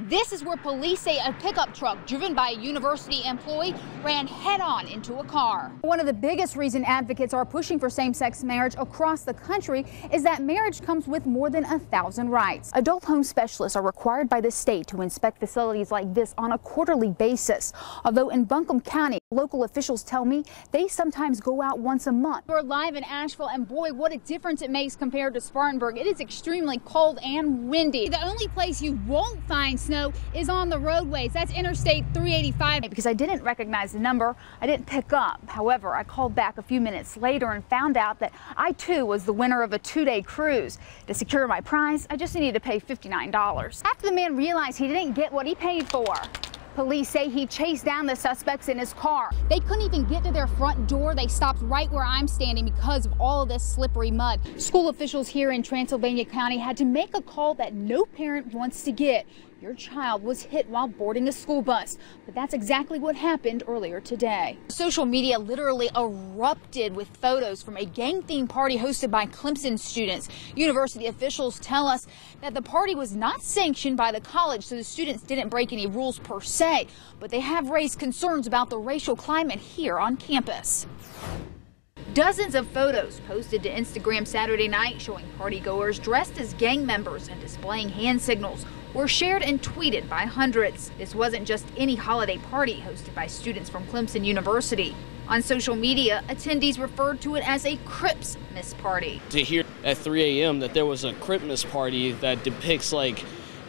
This is where police say a pickup truck driven by a university employee ran head-on into a car. One of the biggest reasons advocates are pushing for same-sex marriage across the country is that marriage comes with more than 1,000 rights. Adult home specialists are required by the state to inspect facilities like this on a quarterly basis. Although in Buncombe County, local officials tell me they sometimes go out once a month. We're live in Asheville, and boy, what a difference it makes compared to Spartanburg. It is extremely cold and windy. The only place you won't find snow is on the roadways. That's Interstate 385. Because I didn't recognize the number, I didn't pick up. However, I called back a few minutes later and found out that I too was the winner of a 2-day cruise. To secure my prize, I just needed to pay $59. After the man realized he didn't get what he paid for, police say he chased down the suspects in his car. They couldn't even get to their front door. They stopped right where I'm standing because of all of this slippery mud. School officials here in Transylvania County had to make a call that no parent wants to get. Your child was hit while boarding a school bus, but that's exactly what happened earlier today. Social media literally erupted with photos from a gang-themed party hosted by Clemson students. University officials tell us that the party was not sanctioned by the college, so the students didn't break any rules per se, but they have raised concerns about the racial climate here on campus. Dozens of photos posted to Instagram Saturday night showing partygoers dressed as gang members and displaying hand signals were shared and tweeted by hundreds. This wasn't just any holiday party hosted by students from Clemson University. On social media, attendees referred to it as a Cripsmas party. To hear at 3 a.m. that there was a Cripsmas party that depicts like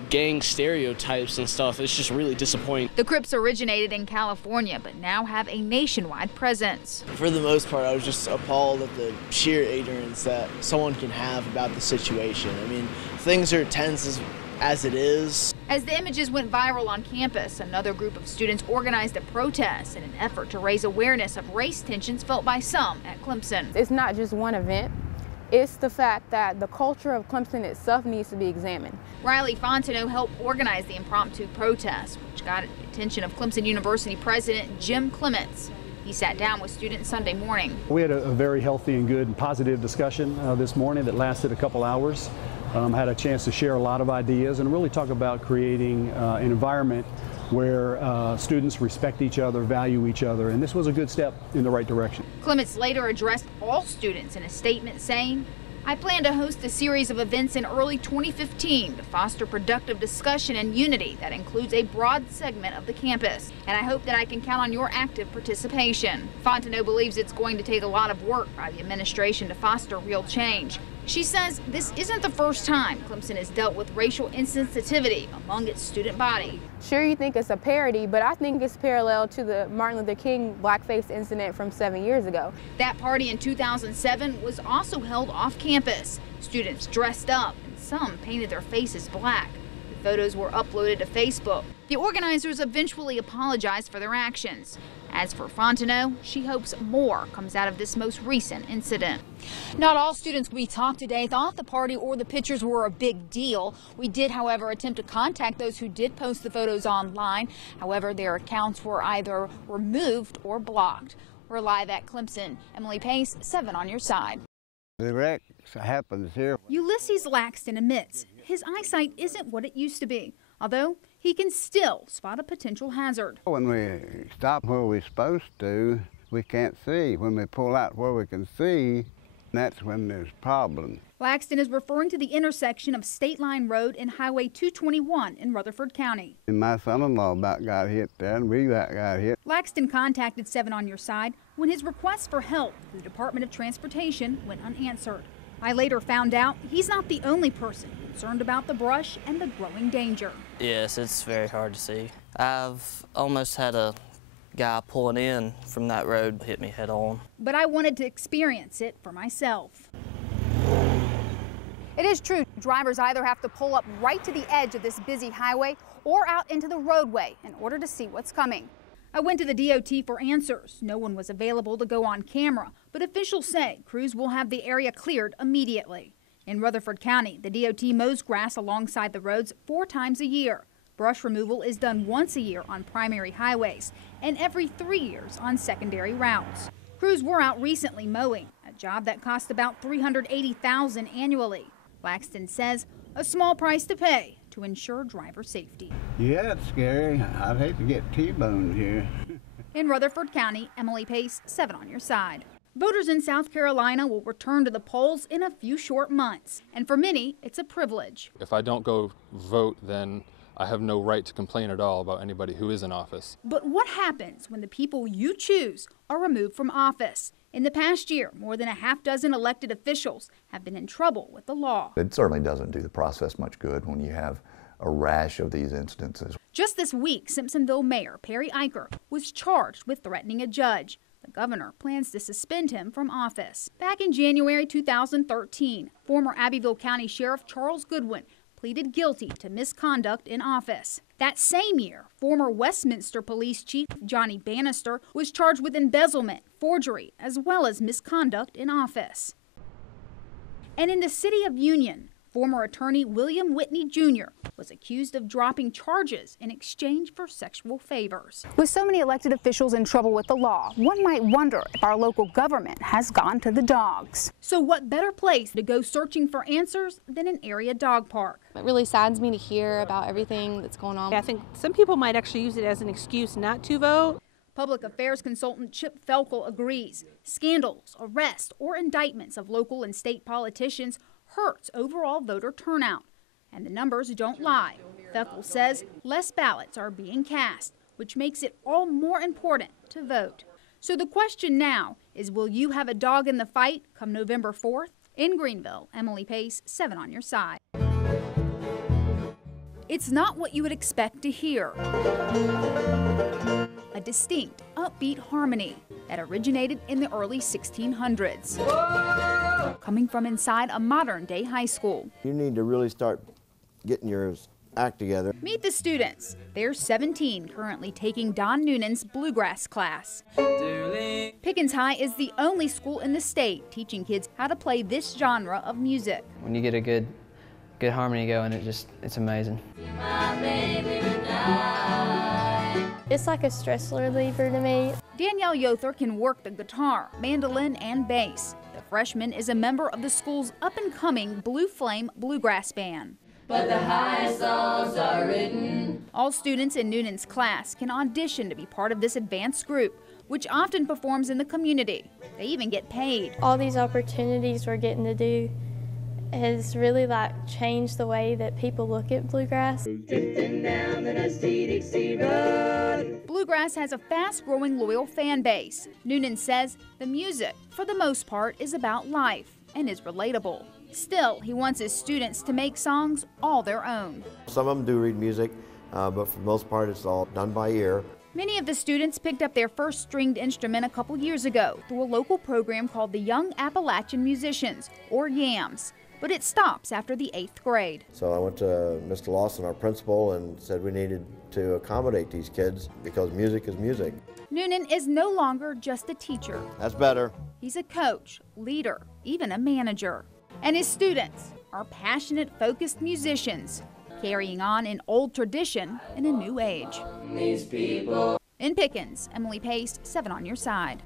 gang stereotypes and stuff, it's just really disappointing. The Crips originated in California, but now have a nationwide presence. For the most part, I was just appalled at the sheer ignorance that someone can have about the situation. I mean, things are tense as it is. As the images went viral on campus, another group of students organized a protest in an effort to raise awareness of race tensions felt by some at Clemson. It's not just one event. It's the fact that the culture of Clemson itself needs to be examined. Riley Fontenot helped organize the impromptu protest, which got the attention of Clemson University President Jim Clements. He sat down with students Sunday morning. We had a very healthy and good and positive discussion this morning that lasted a couple hours. Had a chance to share a lot of ideas and really talk about creating an environment where students respect each other, value each other, and this was a good step in the right direction. Clements later addressed all students in a statement saying, "I plan to host a series of events in early 2015 to foster productive discussion and unity that includes a broad segment of the campus, and I hope that I can count on your active participation." Fontenot believes it's going to take a lot of work by the administration to foster real change. She says this isn't the first time Clemson has dealt with racial insensitivity among its student body. Sure, you think it's a parody, but I think it's parallel to the Martin Luther King blackface incident from 7 years ago. That party in 2007 was also held off campus. Students dressed up and some painted their faces black. The photos were uploaded to Facebook. The organizers eventually apologized for their actions. As for Fontenot, she hopes more comes out of this most recent incident. Not all students we talked today thought the party or the pictures were a big deal. We did, however, attempt to contact those who did post the photos online. However, their accounts were either removed or blocked. We're live at Clemson. Emily Pace, 7 on your side. The wreck happens here. Ulysses Laxton admits his eyesight isn't what it used to be, although he can still spot a potential hazard. When we stop where we're supposed to, we can't see. When we pull out where we can see, that's when there's problems. Laxton is referring to the intersection of State Line Road and Highway 221 in Rutherford County. And my son-in-law about got hit there, and we got hit. Laxton contacted 7 on your side when his request for help through the Department of Transportation went unanswered. I later found out he's not the only person concerned about the brush and the growing danger. Yes, it's very hard to see. I've almost had a guy pulling in from that road hit me head on. But I wanted to experience it for myself. It is true, drivers either have to pull up right to the edge of this busy highway or out into the roadway in order to see what's coming. I went to the DOT for answers. No one was available to go on camera, but officials say crews will have the area cleared immediately. In Rutherford County, the DOT mows grass alongside the roads 4 times a year. Brush removal is done once a year on primary highways and every 3 years on secondary routes. Crews were out recently mowing, a job that costs about $380,000 annually. Laxton says A small price to pay to ensure driver safety. Yeah, it's scary. I'd hate to get T-boned here. In Rutherford County, Emily Pace, 7 on your side. Voters in South Carolina will return to the polls in a few short months, and for many, it's a privilege. If I don't go vote, then I have no right to complain at all about anybody who is in office. But what happens when the people you choose are removed from office? In the past year, more than a half dozen elected officials have been in trouble with the law. It certainly doesn't do the process much good when you have a rash of these instances. Just this week, Simpsonville Mayor Perry Eicher was charged with threatening a judge. The governor plans to suspend him from office. Back in January 2013, former Abbeville County Sheriff Charles Goodwin pleaded guilty to misconduct in office. That same year, former Westminster Police Chief Johnny Bannister was charged with embezzlement, forgery, as well as misconduct in office. And in the city of Union, former attorney William Whitney Jr. was accused of dropping charges in exchange for sexual favors. With so many elected officials in trouble with the law, one might wonder if our local government has gone to the dogs. So what better place to go searching for answers than an area dog park? It really saddens me to hear about everything that's going on. I think some people might actually use it as an excuse not to vote. Public affairs consultant Chip Felkel agrees. Scandals, arrests, or indictments of local and state politicians hurts overall voter turnout. And the numbers don't lie. Felkel says less ballots are being cast, which makes it all more important to vote. So the question now is, will you have a dog in the fight come November 4th? In Greenville, Emily Pace, 7 on your side. It's not what you would expect to hear. A distinct, upbeat harmony that originated in the early 1600s. Whoa! Coming from inside a modern-day high school. You need to really start getting your act together. Meet the students. They're 17, currently taking Don Noonan's bluegrass class. Pickens High is the only school in the state teaching kids how to play this genre of music. When you get a good harmony going, it's amazing. It's like a stress reliever to me. Danielle Yother can work the guitar, mandolin, and bass. The freshman is a member of the school's up-and-coming Blue Flame Bluegrass Band. But the highest songs are written. All students in Noonan's class can audition to be part of this advanced group, which often performs in the community. They even get paid. All these opportunities we're getting to do has really changed the way that people look at bluegrass. Bluegrass has a fast-growing loyal fan base. Noonan says the music, for the most part, is about life and is relatable. Still, he wants his students to make songs all their own. Some of them do read music, but for the most part it's all done by ear. Many of the students picked up their first stringed instrument a couple years ago through a local program called the Young Appalachian Musicians, or YAMS. But it stops after the 8th grade. So I went to Mr. Lawson, our principal, and said we needed to accommodate these kids because music is music. Noonan is no longer just a teacher. That's better. He's a coach, leader, even a manager. And his students are passionate, focused musicians, carrying on an old tradition in a new age. These people. In Pickens, Emily Pace, 7 on your side.